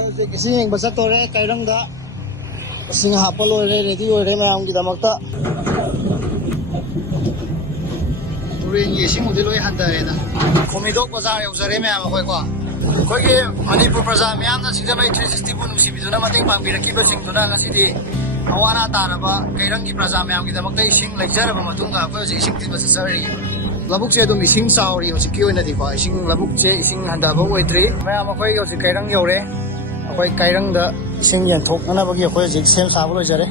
Ising basa tore kairang da ising hapal ore ready ore mayam ki damakta turing ising udiloi handare da komidok bazar yausare mayam akoi ko koi ge manipur praja mayam na sinjamai 360 pu nusi biduna mateng pangpiraki ba singduna ngasidi awana taraba kairang ki praja mayam ki damakta ising laijaraba matunga koi ising ti basa sari labuk che dum ising sauri hosiki oina di ba ising labuk che ising handaba oitri mayam akoi ge kairang yore akoi kairang da ising yan thok na bagi akoi jik sem sabu lo jare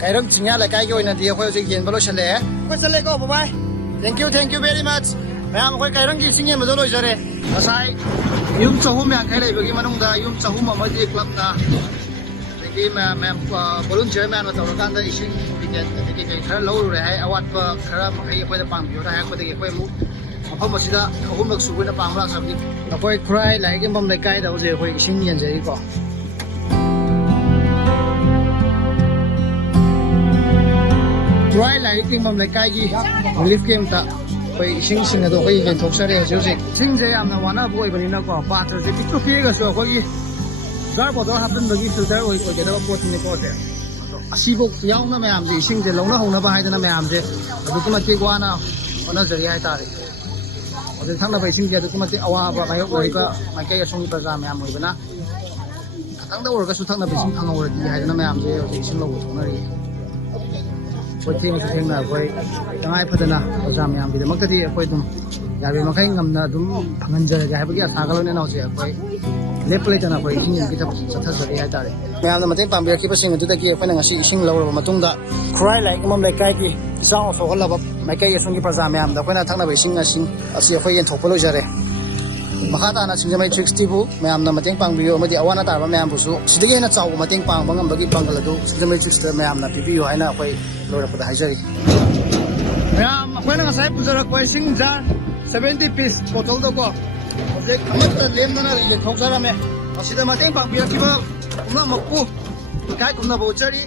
kairang chingya la kai ge oina di akoi jik yen balo chale ko chale ko bye bye thank you very much mayam akoi kairang ki ising yan balo jare asai yum chahum yang kai lai bagi manung da yum chahum amadi club da मैं बोलूँ चले मैं मतलब कान दा issuing के खरा लो रहे हैं अवाट पर खरा मखई कोई दा पांग बियो रहा है कोई दे कोई मु मफम मसिदा अहुम लक सुबे ना पांग ला सबनी कोई खराई लाइक बम लाइक काय दा उजे कोई इशिंग यन जे को खराई लाइक बम लाइक काय की रिलीफ गेम ता कोई इशिंग सिंग दा कोई जेन थोक सरे जो जे सिंग जे यामना वाना बोय बनी ना को पात्र जे टिक टुक के गा सो कोई जार बॉटल हापन बगी फिल्टर ओइ को जेदा पोट नि को से असिबो याउना मैम जे इसिंग जे लौना होना बा हाइदना मैम जे अदुकुमा के ग्वाना ओना जरि हाइ तारे अदे थांना बाइसिंग जे अदुकुमा ते अवा बा मायो ओइबा माइके यसोंग प्रजा मैम ओइबना थांदा ओरगा सु थांना बाइसिंग थांगा ओरदि हाइदना मैम जे इसिंग लौ थोनरि पोथिंग थेंना कोइ तंगाइ फदना प्रजा मैम बि दमकति कोइ दुम याबे मखै ngamna dum phanganjara ga habagi asagalone na hoje कोइ लेपले जना कोई इंजिन की तब सथा जरी है तारे मैं आम मतeng पांबिया की पसिंग अदुदा की अखोना ngasi ising lawraba matungda khrai lai imam lai kai ki isang so holaba maikai yasung ki praja me am da koina thangna baising asing asi akhoi yen thokpolo jare makha ta na singjamai 360 bu me am na mateng pangbiyo amadi awana tarba me am busu sidagi hena chaw mateng pang bangam bagi bangal adu singjamai 360 me am na pibiyo haina akhoi lawraba da haijari me am akhoi na sai pujara koi sing jar 70 piece bottle do ko Objek amat lemna ye thok jara me asida mateng pang biya kiba umna makku kai kumna bauchari